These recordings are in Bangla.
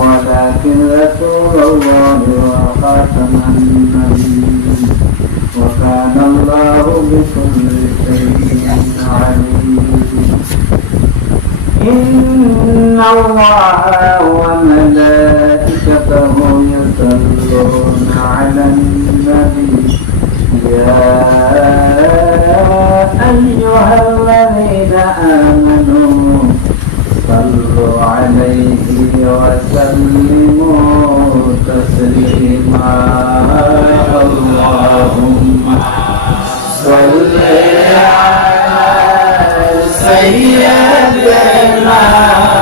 ولكن رسول الله وخاتم النبيين. وكان الله بكل شيء عليم. إن الله سيدنا مولانا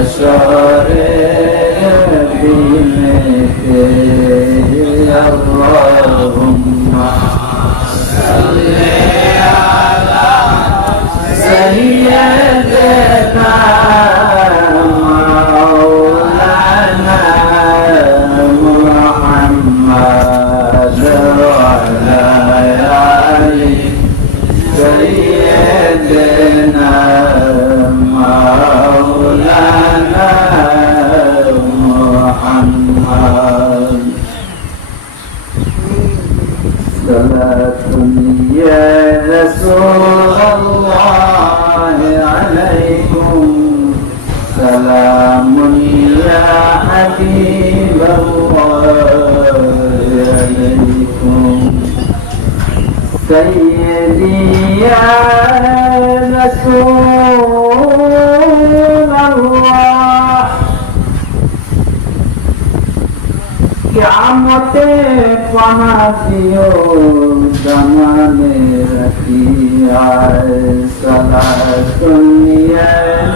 হাসরে দিনেতে আল্লাহুম্মা سيدي يا رسول الله يا پنا دیو زمانے رکھی آئے صدا سنیے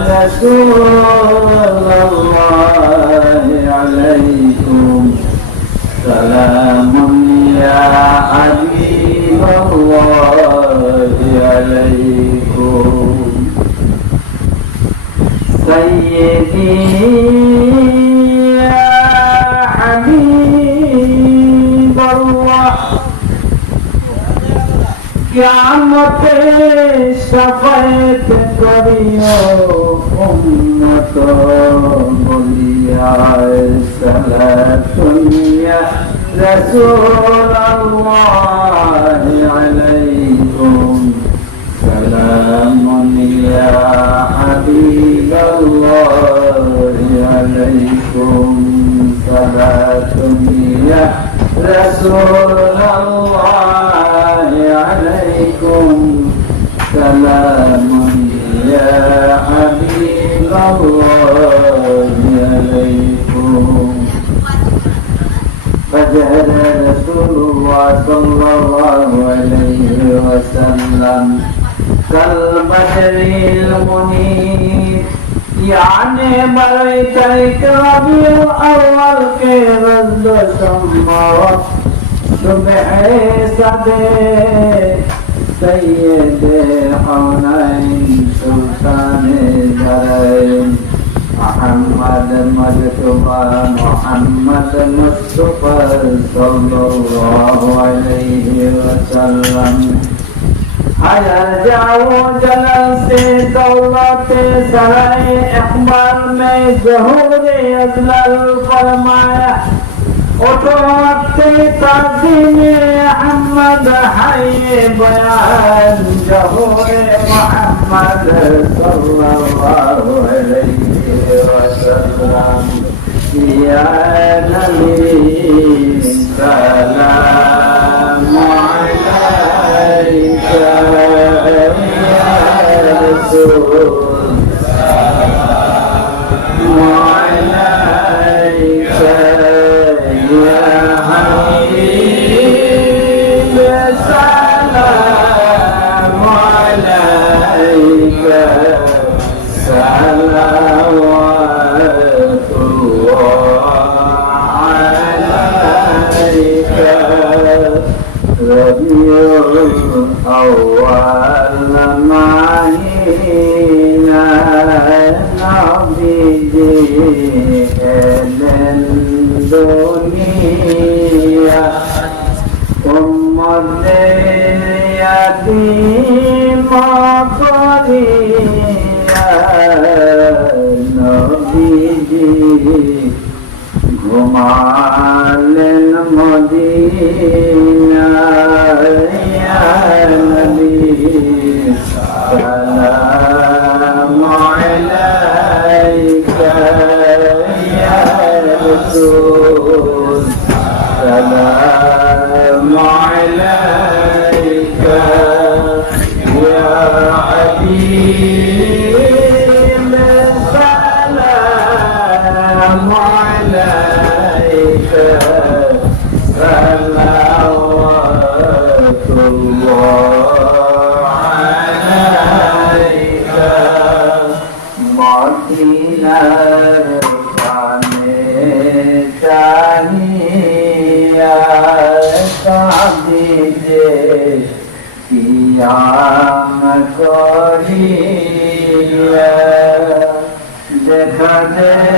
رسول الله عليكم سلام يا علی سيدي يا حبيب الله কিয়ামতে সফায়ত করিও উম্মত বলিয়া সালাতুন ইয়া رسول الله عليكم. سلام يا حبيب الله عليكم. صلاة يا رسول الله عليكم. سلام يا حبيب الله كان رسول الله صلى الله عليه وسلم. كالبشر المنير يعني مريت الكرم الأول في رد سمرت سبحي صديق سيد حنين سلطان الدارين محمد مجد المصطفى محمد المصطفى صلى الله عليه وسلم على جاؤ جلسے دولت سرائے اخبار میں ظہور ازلل فرمایا اٹھو وقت تعظیم احمد حی بیان ظہور محمد صلی اللہ علیہ وسلم يا نبي السلام عليك wabarakatuh Amen.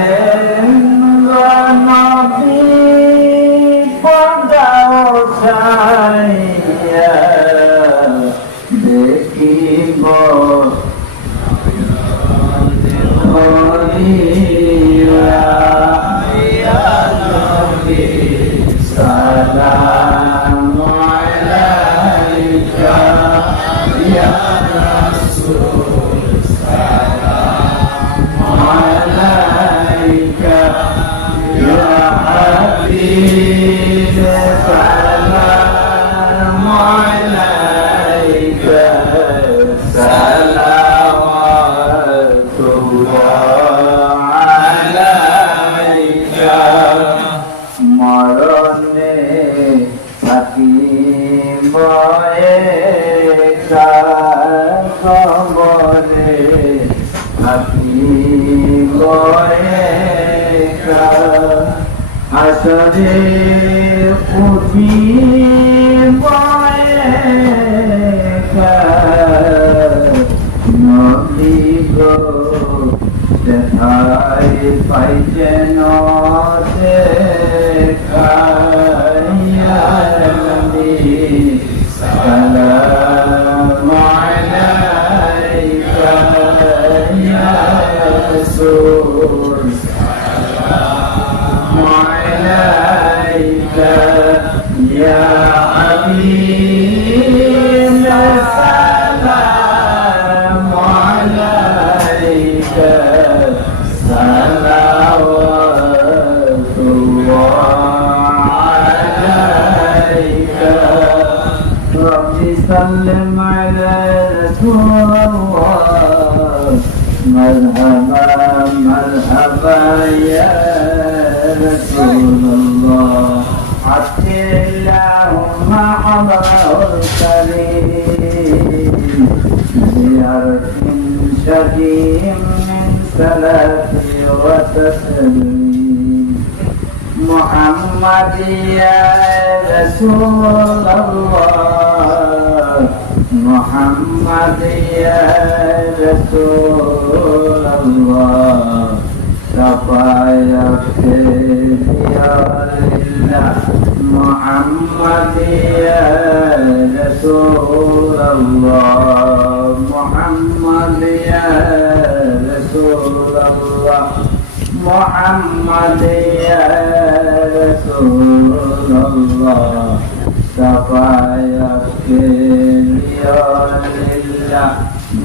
Deus por mim. شديد من سلامي وتسليم. محمد يا رسول الله. محمد يا رسول الله. شفاعتك يا محمد يا رسول الله محمد يا رسول الله محمد يا رسول الله شفاعتك لله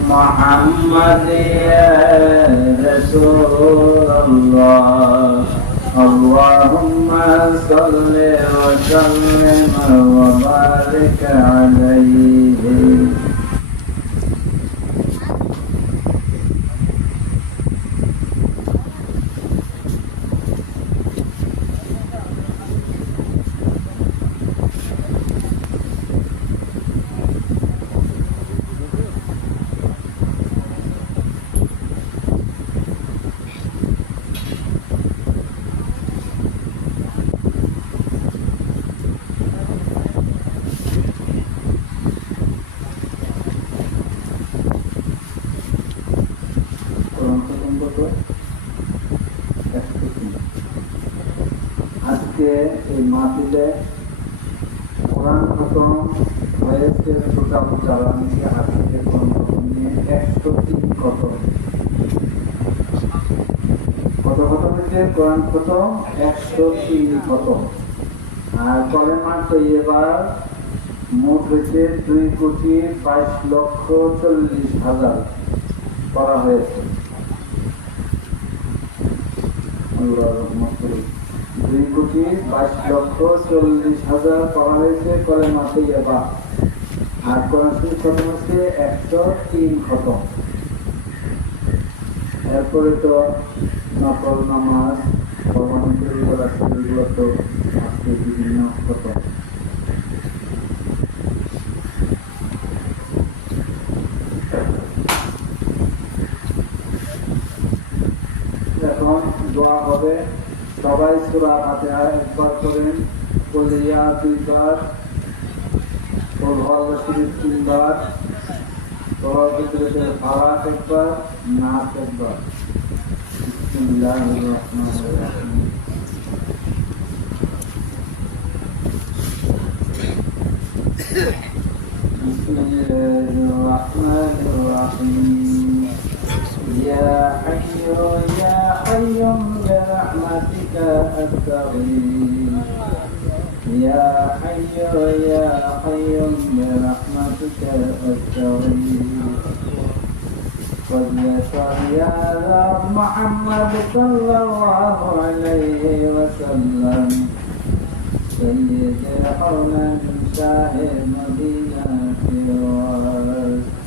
محمد يا رسول الله اللهم صل وسلم وبارك عليه এই কোরআন খতম হয়েছে টোটাল আজকে কোরআন নিয়ে একশো তিন খতম কত খতম হয়েছে? কোরআন খতম একশো তিন খতম আর কলেমা তো এবার মোট হয়েছে দুই কোটি বাইশ লক্ষ চল্লিশ হাজার করা হয়েছে। আল্লাহ রহমত। দুই কোটি বাইশ লক্ষ চল্লিশ হাজার করা হয়েছে কলেমা তো এবার। আর খতম হচ্ছে একশো তিন খতম এরপরে তো নকল নামাজ কর্মমন্ত্রী করা সেগুলো তো আজকে বিভিন্ন খতম এখন দোয়া হবে সবাই সুরা হাতে একবার করেন কলিয়া দুইবার প্রভাব শরীফ তিনবার প্রভাব ভিতরে ফারাক একবার নাচ একবার বিসমিল্লাহির রহমানির রহিম بسم الله الرحمن الرحيم يا حي يا قيوم أستغيث يا حي يا قيوم برحمتك أستغيث صل يا رب محمد صلى الله عليه وسلم. سيد الحرم شاهد مدينة الوصف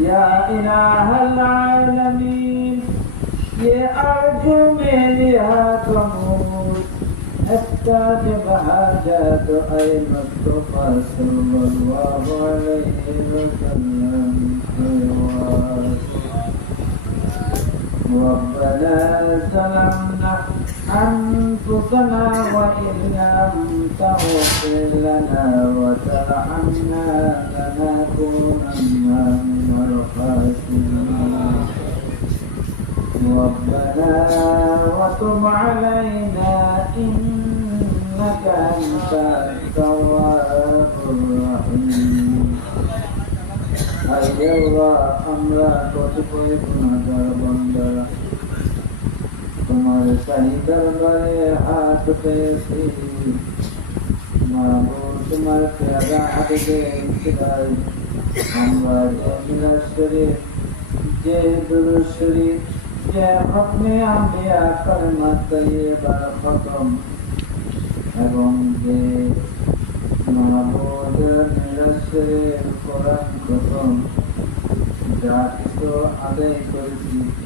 يا إله العالمين يا أرجو منها تموت استجب حاجات أي مصطفى صلى الله عليه وسلم ربنا ظلمنا أنفسنا وإن لم تغفر لنا وترحمنا لنكونن من الخاسرين. ربنا وتب علينا إنك أنت التواب الرحيم আল্লাহ আমরা কতিপয় গুণাগার বন্দারা তোমার সাহি দরবারে হাত পেয়েছি মাহবুব তোমার পেয়ারা হাতে ইন্তিকাল আমরা যে মিলাদ শরীফ যে দুরূদ শরীফ খতমে আম্বিয়া কলমা তৈয়বা খতম এবং যে মিলাদ শরীফ কোরআন খতম যা কিছু আদায় করেছি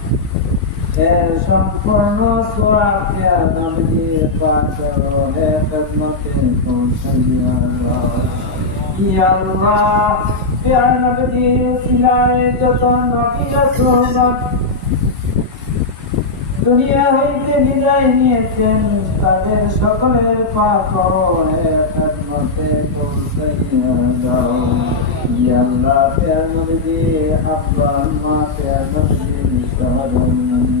এর সম্পূর্ণ সোয়াব দিয়া নবী পাক করো হে খেদমতে পৌঁছাইয়া ইয়া আল্লাহ ইয়া নবী উসিলায় যত নবী রাসূল দুনিয়া হইতে বিদায় নিয়েছেন তাদের সকলের পাপ মতে পৌঁছাইয়া দাও। আল্লাহ প্যার নবী আপনার মা প্যার নবী সহধর্মগণ প্যার নবী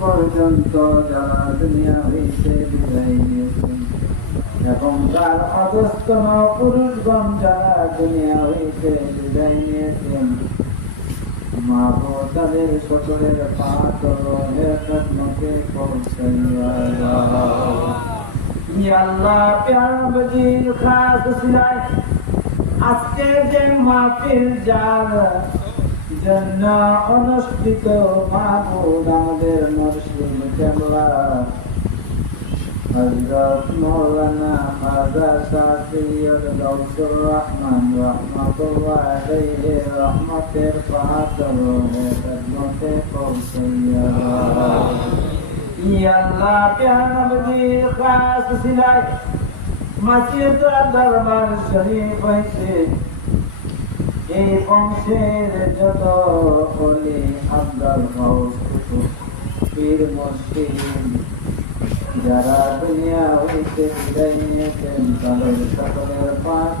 পর্যন্ত যারা দুনিয়া হইতে এবং তার অধস্তন পুরুষগণ যারা দুনিয়া হইতে বিদায় নিয়েছেন মা তাদের সকলের পাত মকে পৌঁছাইয়া। ইয়া আল্লাহ প্যার নবীর খাস সিলাই। আজকে যে মাহফিল যার জন্য অনুষ্ঠিত মাহবুব আমাদের মুর্শিদ কেবলা হযরত মাওলানা শাহ সৈয়দ গৌসুর রহমান রহমতের পাহাড় ইয়া আল্লাহ প্যার নবীর খাস সিলাই মসজিদ দরবার শরীফ হইতে এই বংশের যত অলি আব্দাল পীর মসজিদ যারা দুনিয়া হইতে বিদায় নিয়েছেন, তাদের সকলের পাঁচ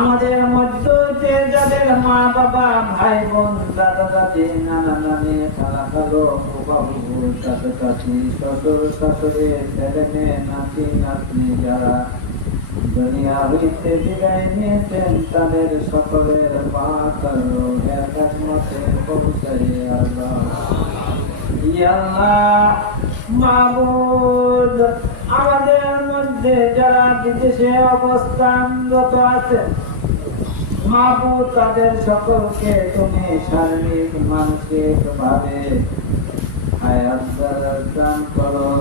আমাদের মধ্যে যাদের মা বাবা ভাই বোন দাদা দাদি নানা নানি খালা খালো বাবু চাচা চাচি শ্বশুর শাশুড়ি ছেলে মেয়ে, নাতি, নাতনি যারা দুনিয়া হইতে বিদায় নিয়েছেন, তাদের সকলের। ইয়া আল্লাহ মাহবুব আমাদের মধ্যে যারা বিদেশে অবস্থানরত আছে মাহবুব তাদের সকলকে তুমি শারীরিক মানসিক ভাবে হায়াত দান করো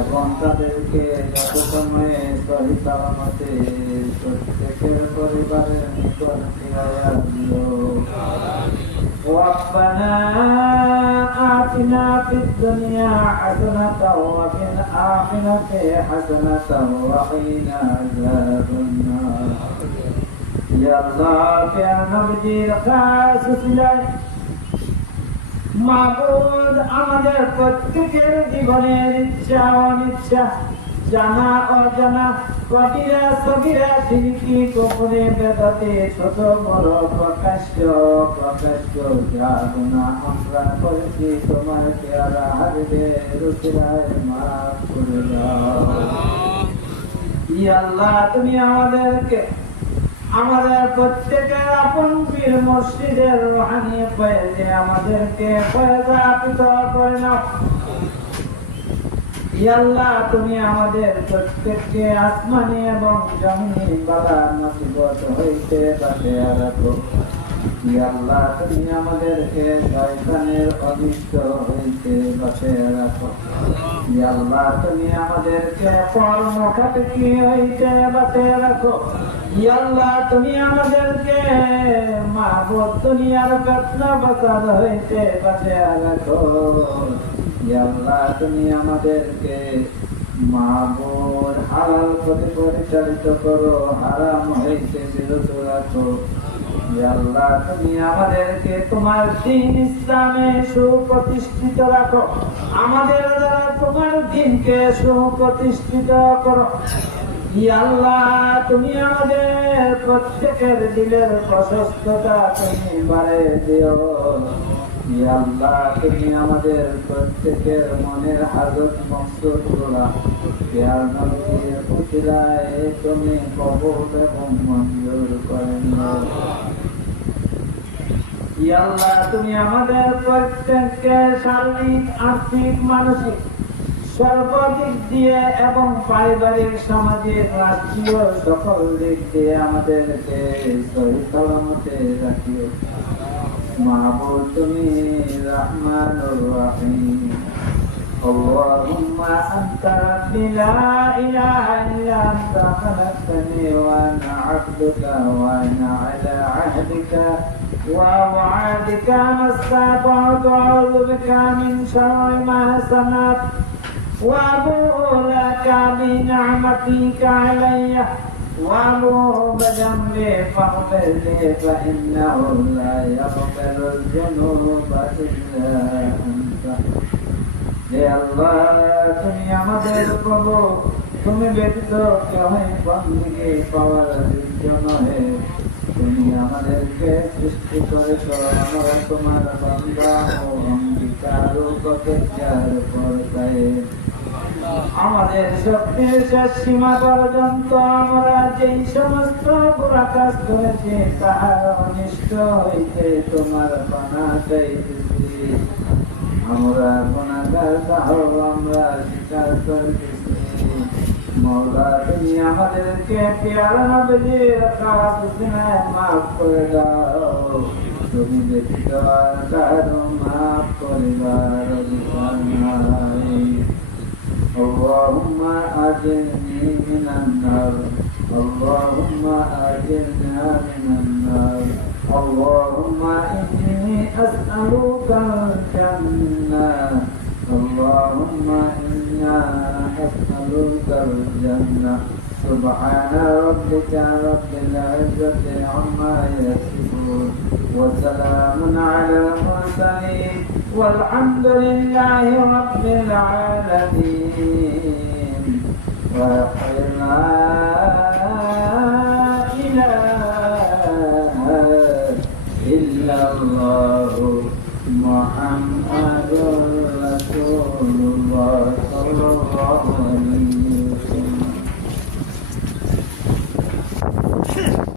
এবং তাদেরকে যত সময়ে সহিত আমাতে প্রত্যেকের পরিবারের নিকট ফিরাইয়া দিও ربنا آتنا في الدنيا حسنة وفي الآخرة حسنة وقنا عذاب النار আমাদের প্রত্যেকের জীবনের ইচ্ছা অনিচ্ছা জানা অজানা কবিরা সবিরা শিল্পী গোপনে বেদাতে ছোট বড় প্রকাশ্য প্রকাশ্য যা গুণা আমরা করেছি তোমার পেয়ারা হারবে রুচিরায় মাফ করে দাও আল্লাহ তুমি আমাদেরকে আমাদের প্রত্যেকের আপন পীর মসজিদের রোহানি ফয়েজে আমাদেরকে ফয়েজাপিত করে নাও। ইয়াল্লাহ, তুমি আমাদের প্রত্যেককে আসমানি এবং জমিনি বালা নসিবত হইতে বাঁচে রাখো ইয়াল্লাহ, তুমি আমাদেরকে শয়তানের অনিষ্ট হইতে বাঁচে রাখো ইয়াল্লাহ, তুমি আমাদেরকে কর্মখাতকি হইতে বাঁচে রাখো ইয়াল্লাহ তুমি আমাদেরকে মাহবুব দুনিয়ার ফেতনা বাসাদ হইতে রাখো ইয়াল্লাহ তুমি আমাদেরকে পরিচালিত করো, হারাম হইতে বিরত রাখো। আল্লাহ তুমি আমাদেরকে তোমার দিন ইসলামে সুপ্রতিষ্ঠিত রাখো। আমাদের দ্বারা তোমার দিনকে সুপ্রতিষ্ঠিত করো। তুমি আমাদের প্রত্যেকের দিলের প্রশস্ততা তুমি বাড়ে দিও। আল্লাহ, তুমি আমাদের প্রত্যেকের মনের হাজত মকসুদগুলা পুতিলায় তুমি কবুল এবং মঞ্জুর করে নিও। ই আল্লাহ, তুমি আমাদের প্রত্যেককে শারীরিক, আর্থিক, মানসিক সর্বদিক দিয়ে এবং পারিবারিক সামাজিক রাষ্ট্রীয় সকল দিক দিয়ে আমাদেরকে সহি সালামতে রাখিও মাহবুব তুমি রহমান রহিম اللهم أنت ربي لا إله إلا أنت خلقتني وأنا عبدك وأنا على عهدك ووعدك ما استطعت أعوذ بك من شر ما صنعت وأبوء لك بنعمتك علي وأبوء بذنبي فاغفر لي فإنه لا يغفر الذنوب إلا أنت হে আল্লাহ তুমি আমাদের প্রভু তুমি ব্যতীত কেহই বন্দিকে পাওয়ার যোগ্য নহে তুমি আমাদেরকে সৃষ্টি করেছ আমরা তোমার বান্দা ও অঙ্গীকার ও প্রতিজ্ঞার পর্দায় আমাদের শেষ সীমা পর্যন্ত আমরা যেই সমস্ত বুড়া করেছি, তাহার অনিষ্ট হইতে তোমার বানা আমরা গুণাগার তাও আমরা স্বীকার করতেছি। মৌলা, তুমি আমাদেরকে পেয়ারা নবীর খারাপ সিনায় মাফ করে দাও। তুমি আর কারও মাফ অধিকার নাই। اللهم أجرني من النار. اللهم أجرنا من النار. اللهم إني أسألك الجنة. اللهم إنا أسألك الجنة. سبحان ربك رب العزة عما يصفون. وسلام على المرسلين. والحمد لله رب العالمين. وقنا إله إلا الله محمد رسول الله صلى الله عليه